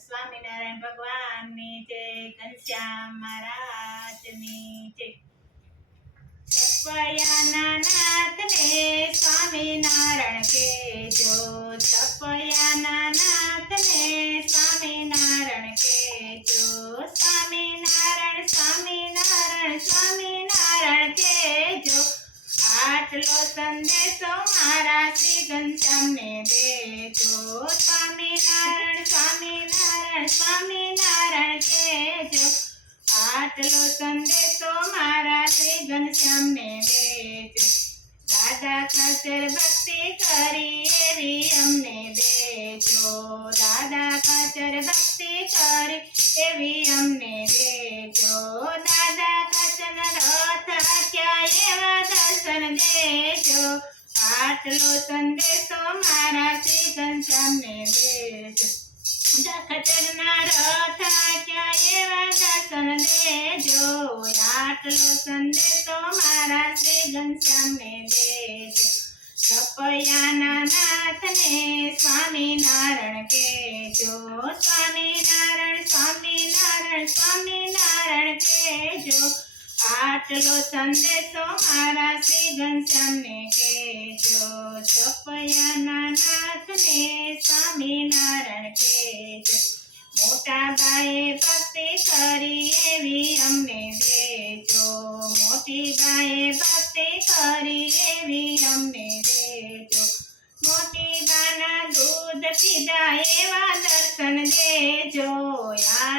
સ્વામિનારાયણ ભગવાનની જય, ઘનશ્યામ મહારાજની જય. છપૈયાના નાથને સ્વામિનારાયણ કેજો છપૈયાના નાથને સ્વામિનારાયણ કેજો સ્વામિનારાયણ સ્વામિનારાયણ સ્વામિનારાયણ કેજો આટલો સંદેશો મારા શ્રી ઘનશ્યામને દેજો સ્વામિનારાયણ સ્વામિનારાયણ કેજો આટલો સંદેશો મારા શ્રી ઘનશ્યામને દેજો. દાદા ખાતર ભક્તિ કરી એવી અમને દેજો. દાદા ખાતર ભક્તિ કરી એવી અમને દેજો. દાદા ખાતર રથ હાક્યા એવા દર્શન દેજો. આટલો સંદેશો મારા શ્રી ઘનશ્યામને દેજો. ખતરના રથ હાક્યા એવા દર્શન દેજો. આટલો સંદેશો મારા શ્રી ઘનશ્યામને દેજો. સપૈયાના નાથને સ્વામિનારાયણ કેજો સ્વામિનારાયણ સ્વામિનારાયણ સ્વામિનારાયણ કેજો આટલો સંદેશો મારા શ્રી ઘનશ્યામને કેજો સપયાના નાથને સ્વામિનારાયણ કેજો મોટા બાએ ભક્તિ કરી એવી અમને દેજો. મોટી બાએ ભક્તિ કરી એવી અમને દેજો. મોટી બાના દૂધ પીધા એવા દર્શન દેજો.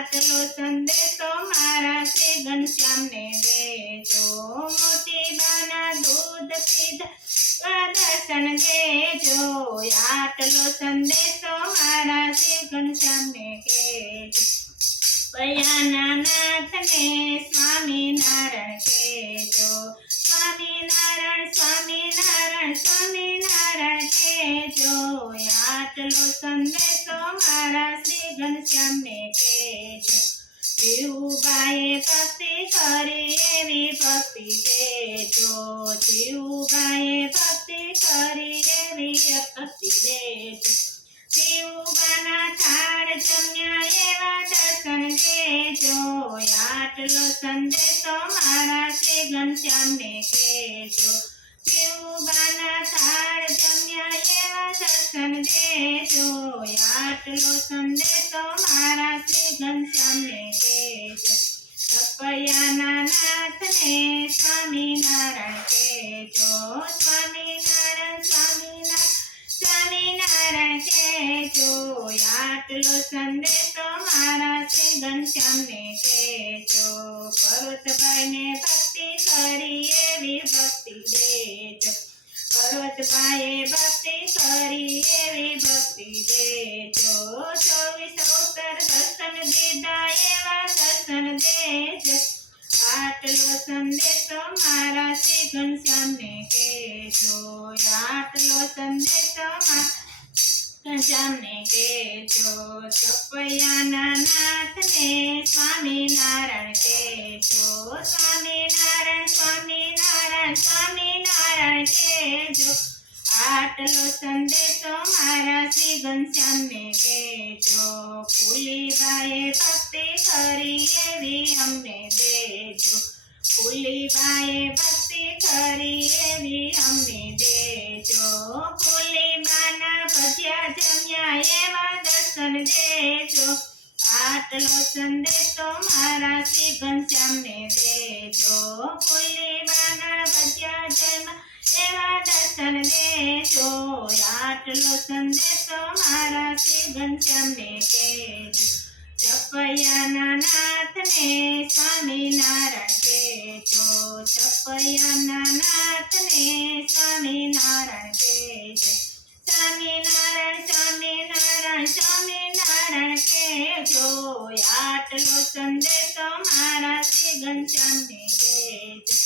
આટલો સંદેશો મારા શ્રી ઘનશ્યામને દેજો. મોટી બાના દૂધ પીધા દર્શન દેજો. આટલો સંદેશો મારા શ્રી ઘનશ્યામને કેજો પયાના નાથને સ્વામિનારાયણ કેજો સ્વામિનારાયણ સ્વામિનારાયણ કે કેજો આટલો સંદેશો દેજો શિવબાએ ભક્તિ કરી એવી ભક્તિ દેજો શિવબાના થાળ જમ્યા એવા દર્શન દેજો આટલો સંદેશો મારા શ્રી ઘનશ્યામને કહેજો. શિવબાના થાળ જમ્યા એવા દર્શન દેજો આટલો સંદેશો મારા શ્રી ઘનશ્યામને આટલો સંદેશો મારા શ્રી ઘનશ્યામને કેજો પર્વતભાઈને ભક્તિ કરી એવી ભક્તિ દેજો. પર્વતભાઈએ ભક્તિ કરી એવી ભક્તિ દેજો. ચોવીસ ઉત્તર દર્શન દીધા એવા દર્શન દેજો. આટલો સંદેશો મારા શ્રી ઘનશ્યામને કેજો આટલો સંદેશો મારા ઘનશ્યામને કેજો ચપૈયાના નાથને સ્વામિનારાયણ કેજો સ્વામિનારાયણ સ્વામિનારાયણ સ્વામિનારાયણ કેજો આટલો સંદેશો મારા શ્રી ઘનશ્યામને કેજો ફૂલીબાએ ભક્તિ કરી એવી સંદેશો મારા શ્રી ઘનશ્યામને દેજો. ફૂલીબાના ભજ્યા જન્મ, એવા દર્શન દેજો. આટલો સંદેશો મારા શ્રી ઘનશ્યામને કેજો ચપૈયાના નાથને સ્વામિનારાયણ કેજો ચપૈયાના નાથને સ્વામિનારાયણ કેજો સ્વામિનારાયણ સ્વામિનારાયણ આટલો સંદેશો મારા શ્રી ઘનશ્યામને દેજો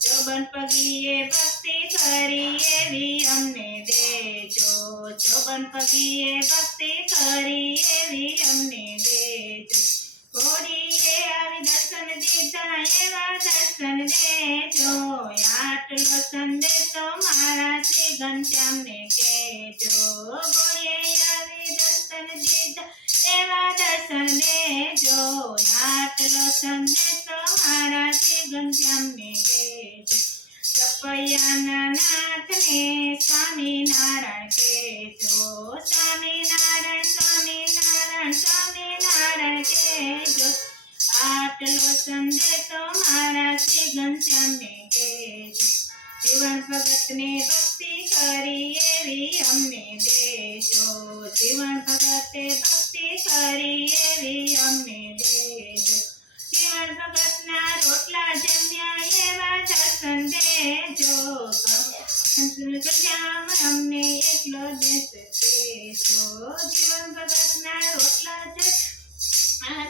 ચોબન પગીએ ભક્તિ કરી એવી અમને દેજો. ચોબન પગીએ ભક્તિ કરી એવી અમને દેજો. ઘોડીએ આવી દર્શન દીધા એવા દર્શન દેજો. આટલો સંદેશો મારા શ્રી ઘનશ્યામને કેજો ઘોડીએ આવી દર્શન દીધા એવા દર્શન દર્શન દેજો આટલો તમારા મારા શ્રી ઘનશ્યામને કહેજો સપૈયાના નાથને સ્વામિનારાયણ સ્વામી નારાયણ સ્વામી નારાયણ કેજો. આટલો સંદેશો મારા શ્રી ઘનશ્યામને કેજો. જીવન ભગતને ભક્તિ કરી એવી અમને દેજો. જીવન ભગતે ભક્તિ કરી એવી અમને દેજો. જીવન ભગતના રોટલા જમ્યા એવા દર્શન દેજો. કલ્યાણ અમને એકલો દેશ દેજો. જીવન ભગતના રોટલા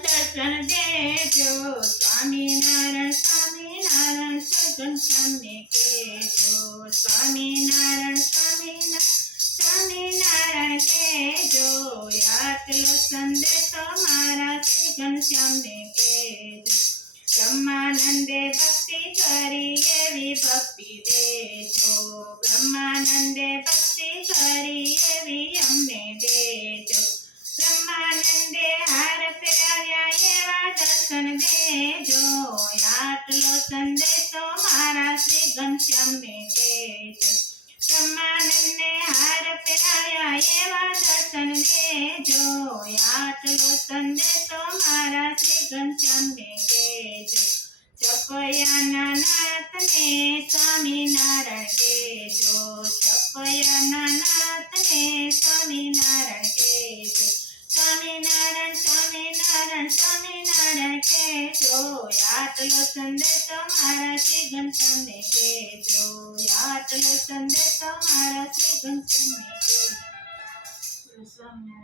દર્શન દેજો. સ્વામિનારાયણ બ્રહ્માનંદે ભક્તિ કરી એવી ભક્તિ દેજો. બ્રહ્માનંદે ભક્તિ કરી એવી અમને દેજો. બ્રહ્માનંદે હાર આટલો સંદેશો મારા શ્રી ઘનશ્યામને દેજો ચપયાના નાથને સ્વામિનારાયણ કેજો. ચપયાના નાથને સ્વામિનારાયણ કેજો. સ્વામિનારાયણ સ્વામિનારાયણ સ્વામિનારાયણ કહેજો આટલો સંદેશો મારા શ્રી ઘનશ્યામને કહેજો આટલો સંદેશો મારા શ્રી ઘનશ્યામને કહેજો સ્વામિનારાયણ